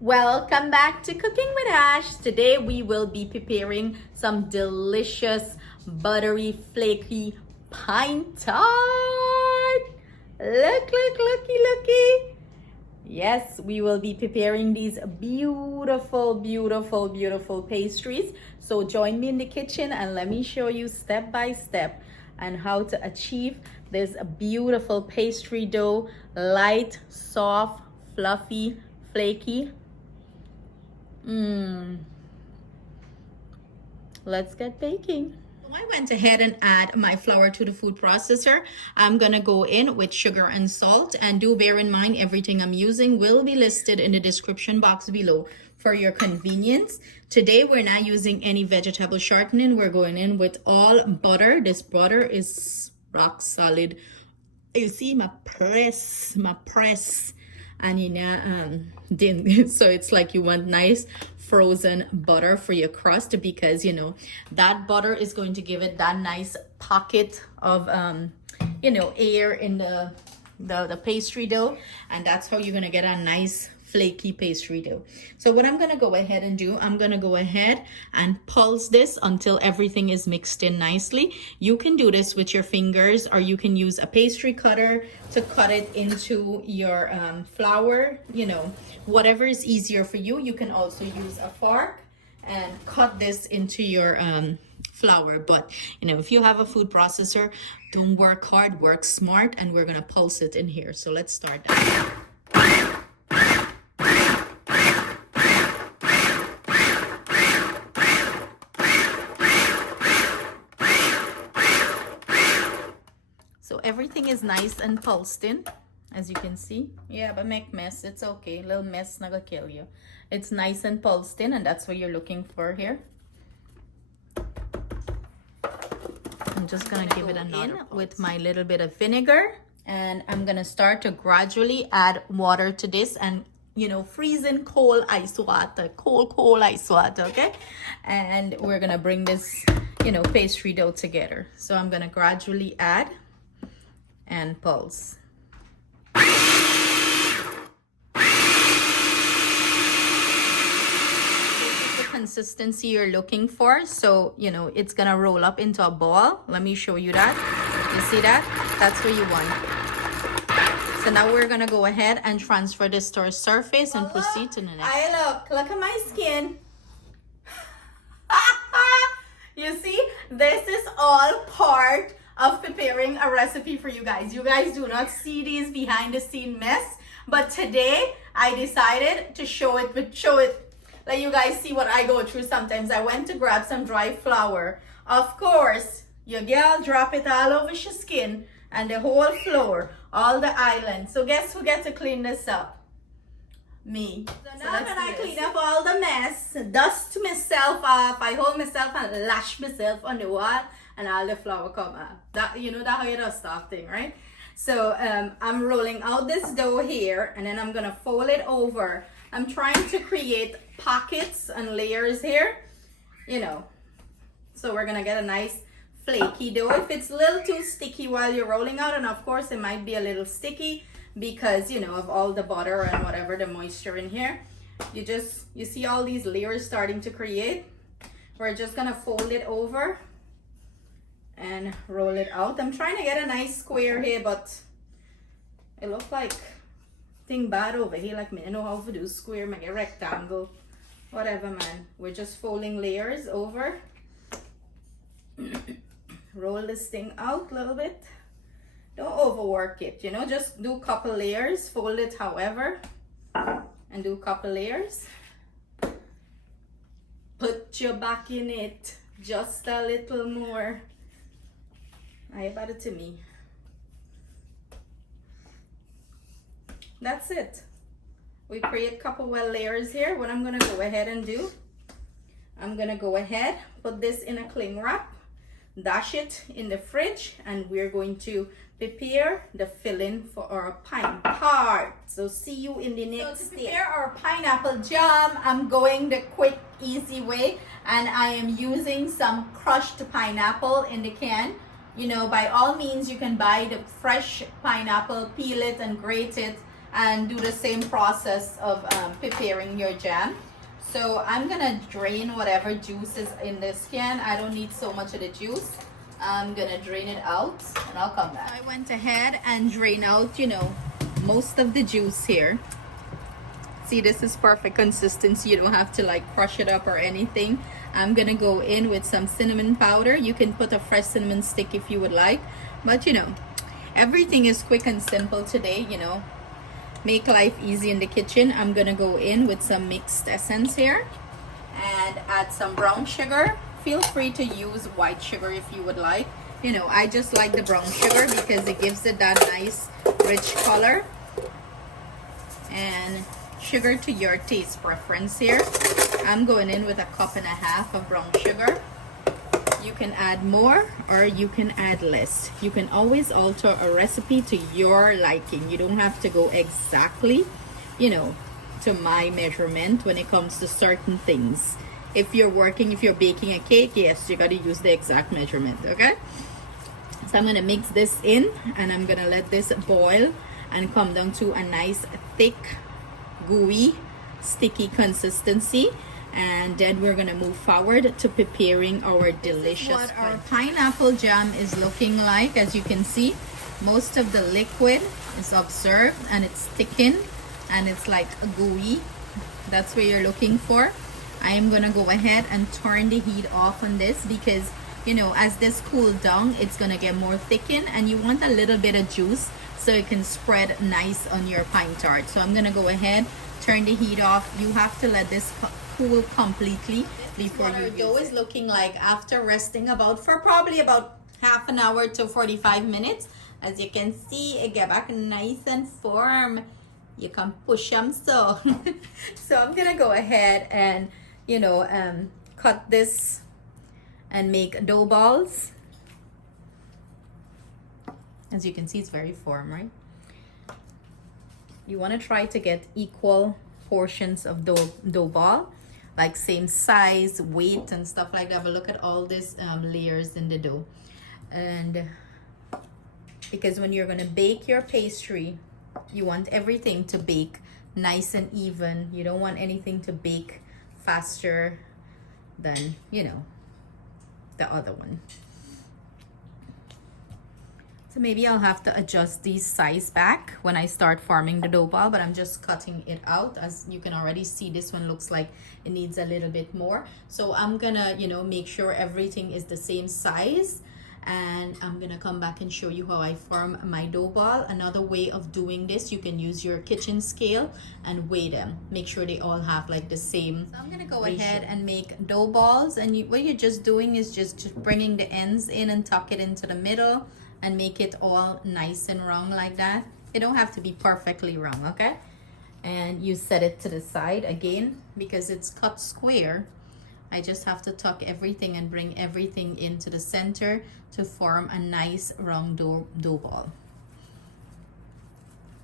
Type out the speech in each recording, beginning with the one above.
Welcome back to Cooking with Ash. Today we will be preparing some delicious, buttery, flaky pine tart. Looky. Yes, we will be preparing these beautiful pastries. So join me in the kitchen and let me show you step by step on how to achieve this beautiful pastry dough, light, soft, fluffy, flaky. Let's get baking. I went ahead and add my flour to the food processor. I'm gonna go in with sugar and salt, and do bear in mind everything I'm using will be listed in the description box below for your convenience. Today we're not using any vegetable shortening. We're going in with all butter. This butter is rock solid. You see my press. And so it's like you want nice frozen butter for your crust, because that butter is going to give it that nice pocket of air in the pastry dough, and that's how you're gonna get a nice flaky pastry dough. So what I'm gonna go ahead and do, I'm gonna go ahead and pulse this until everything is mixed in nicely. You can do this with your fingers, or you can use a pastry cutter to cut it into your flour, whatever is easier for you. You can also use a fork and cut this into your flour. But if you have a food processor, don't work hard, work smart, and we're gonna pulse it in here. So let's start that. So everything is nice and pulsed in, as you can see. Yeah, but make mess, it's okay. A little mess not gonna kill you. It's nice and pulsed in, and that's what you're looking for here. I'm just gonna give it another pulse with my little bit of vinegar, and I'm gonna start to gradually add water to this, and freezing cold ice water, cold ice water, okay? And we're gonna bring this pastry dough together. So I'm gonna gradually add and pulse. This is the consistency you're looking for. So it's gonna roll up into a ball. Let me show you that. You see that? That's what you want. So now we're gonna go ahead and transfer this to our surface and proceed to the next. Hey, look at my skin. You see, this is all part of preparing a recipe for you guys. You guys do not see these behind the scene mess, but today I decided to show it, let you guys see what I go through sometimes. I went to grab some dry flour. Of course, your girl drop it all over your skin and the whole floor, all the island. So guess who gets to clean this up? Me. So now that I clean up all the mess, dust myself off, I hold myself and lash myself on the wall, and all the flour come out. That that how you do stuff thing, right? So I'm rolling out this dough here, and then I'm gonna fold it over. I'm trying to create pockets and layers here, so we're gonna get a nice flaky dough. If it's a little too sticky while you're rolling out, and of course it might be a little sticky because of all the butter and whatever the moisture in here, you see all these layers starting to create. We're just gonna fold it over and roll it out. I'm trying to get a nice square here, but it looks like thing bad over here. Like me, I know how to do square, make a rectangle, whatever, man. We're just folding layers over. Roll this thing out a little bit. Don't overwork it, just do a couple layers, fold it however, and do a couple layers. Put your back in it, just a little more. I about it to me. That's it. We create a couple well layers here. What I'm gonna go ahead and do, I'm gonna go ahead, put this in a cling wrap, dash it in the fridge, and we're going to prepare the filling for our pine tart. So see you in the next step. To prepare our pineapple jam, I'm going the quick, easy way, and I am using some crushed pineapple in the can. By all means, you can buy the fresh pineapple, peel it and grate it, and do the same process of preparing your jam. So I'm gonna drain whatever juice is in this can. I don't need so much of the juice. I'm gonna drain it out and I'll come back. I went ahead and drain out, you know, most of the juice here. See, this is perfect consistency. You don't have to like crush it up or anything. I'm gonna go in with some cinnamon powder. You can put a fresh cinnamon stick if you would like, but you know, everything is quick and simple today, you know. Make life easy in the kitchen. I'm gonna go in with some mixed essence here and add some brown sugar. Feel free to use white sugar if you would like. You know, I just like the brown sugar because it gives it that nice rich color. And sugar to your taste preference here. I'm going in with 1.5 cups of brown sugar. You can add more or you can add less. You can always alter a recipe to your liking. You don't have to go exactly, you know, to my measurement when it comes to certain things. If you're baking a cake, yes, you got to use the exact measurement, okay? So I'm going to mix this in and I'm going to let this boil and come down to a nice thick, gooey, sticky consistency. And then we're gonna move forward to preparing our delicious what our pineapple jam is looking like. As you can see, most of the liquid is absorbed and it's thickened and it's like gooey. That's what you're looking for. I am gonna go ahead and turn the heat off on this because, you know, as this cools down, it's gonna get more thickened and you want a little bit of juice so it can spread nice on your pine tart. So I'm gonna go ahead, turn the heat off. You have to let this cool completely before you use it. What our dough is looking like after resting for probably about half an hour to 45 minutes. As you can see, it get back nice and firm. You can push them so. So I'm gonna go ahead and, you know, cut this and make dough balls. As you can see, it's very firm, right? You want to try to get equal portions of dough ball, like same size, weight, and stuff like that. But look at all these layers in the dough. And because when you're going to bake your pastry, you want everything to bake nice and even. You don't want anything to bake faster than, you know, the other one. So maybe I'll have to adjust these size back when I start forming the dough ball, but I'm just cutting it out. As you can already see, this one looks like it needs a little bit more. So I'm gonna, you know, make sure everything is the same size, and I'm gonna come back and show you how I form my dough ball. Another way of doing this, you can use your kitchen scale and weigh them. Make sure they all have like the same. So I'm gonna go ahead and make dough balls, and what you're just doing is just bringing the ends in and tuck it into the middle and make it all nice and round like that. It don't have to be perfectly round, okay? And you set it to the side again because it's cut square. I just have to tuck everything and bring everything into the center to form a nice round dough ball.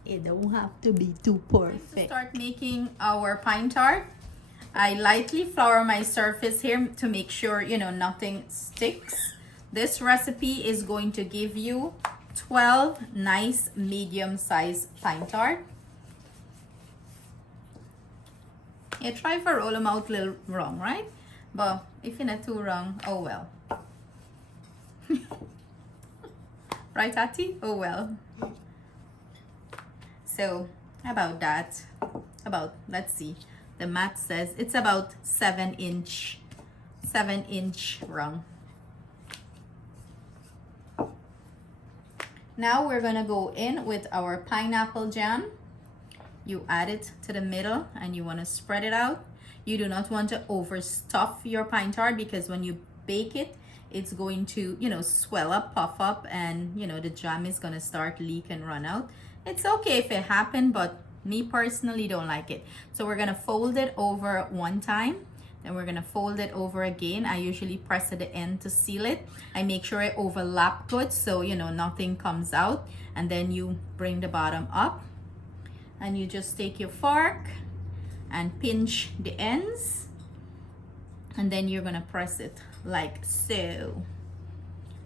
It don't have to be too perfect. To start making our pine tart, I lightly flour my surface here to make sure, you know, nothing sticks. This recipe is going to give you 12 nice medium-sized pine tart. Yeah, try for roll them out a little wrong, right? But if you're not too wrong, oh well. Right, Tati? Oh well. So about that, let's see. The mat says it's about 7-inch round. Now we're gonna go in with our pineapple jam. You add it to the middle and you wanna spread it out. You do not want to overstuff your pine tart because when you bake it, it's going to, you know, swell up, puff up, and, you know, the jam is gonna start leak and run out. It's okay if it happens, but me personally don't like it. So we're gonna fold it over one time. Then we're gonna fold it over again. I usually press at the end to seal it. I make sure it overlap good so, you know, nothing comes out. And then you bring the bottom up and you just take your fork and pinch the ends, and then you're gonna press it like so.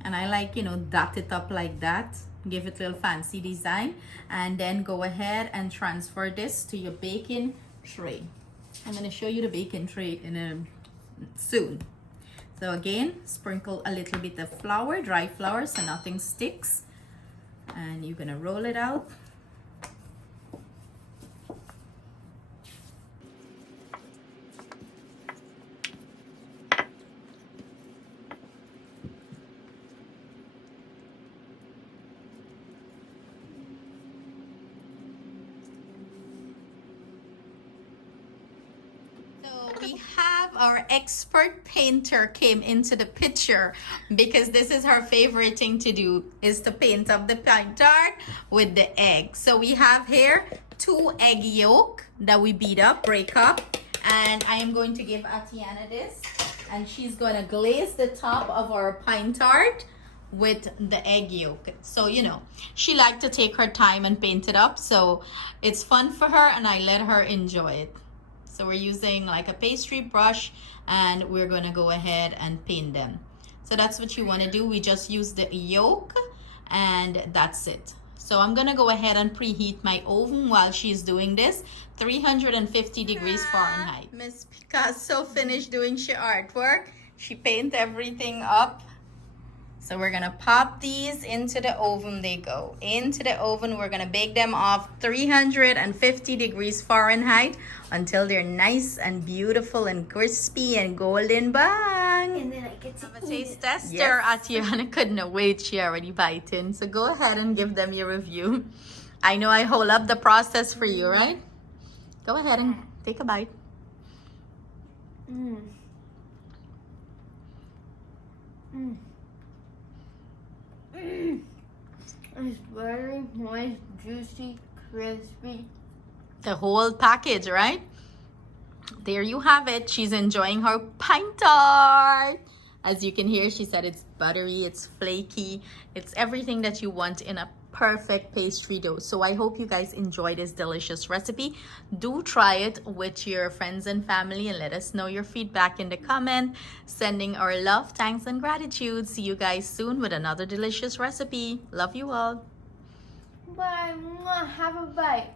And I like, you know, dot it up like that give it a little fancy design, and then go ahead and transfer this to your baking tray. I'm going to show you the baking tray soon. So again, sprinkle a little bit of flour, dry flour, so nothing sticks, and you're going to roll it out. We have our expert painter came into the picture because this is her favorite thing to do, is to paint up the PineTart with the egg. So we have here 2 egg yolk that we beat up, break up, and I am going to give Atiana this, and she's going to glaze the top of our PineTart with the egg yolk. So you know, she liked to take her time and paint it up, so it's fun for her and I let her enjoy it. So we're using like a pastry brush and we're going to go ahead and paint them. So that's what you want to do. We just use the yolk and that's it. So I'm going to go ahead and preheat my oven while she's doing this. 350 degrees Fahrenheit. Miss Picasso finished doing her artwork. She painted everything up. So we're going to pop these into the oven. They go into the oven. We're going to bake them off 350 degrees Fahrenheit until they're nice and beautiful and crispy and golden brown. And then I get to have a taste tester. Yes. Atiana couldn't wait. She already biting. So go ahead and give them your review. I know I hold up the process for you, right? Go ahead and take a bite. Mm. Mm. It's very moist, juicy, crispy. The whole package, right? There you have it. She's enjoying her PineTart. As you can hear, she said it's buttery, it's flaky, it's everything that you want in a perfect pastry dough. So I hope you guys enjoy this delicious recipe. Do try it with your friends and family and let us know your feedback in the comment. Sending our love, thanks, and gratitude. See you guys soon with another delicious recipe. Love you all. Bye. Have a bite.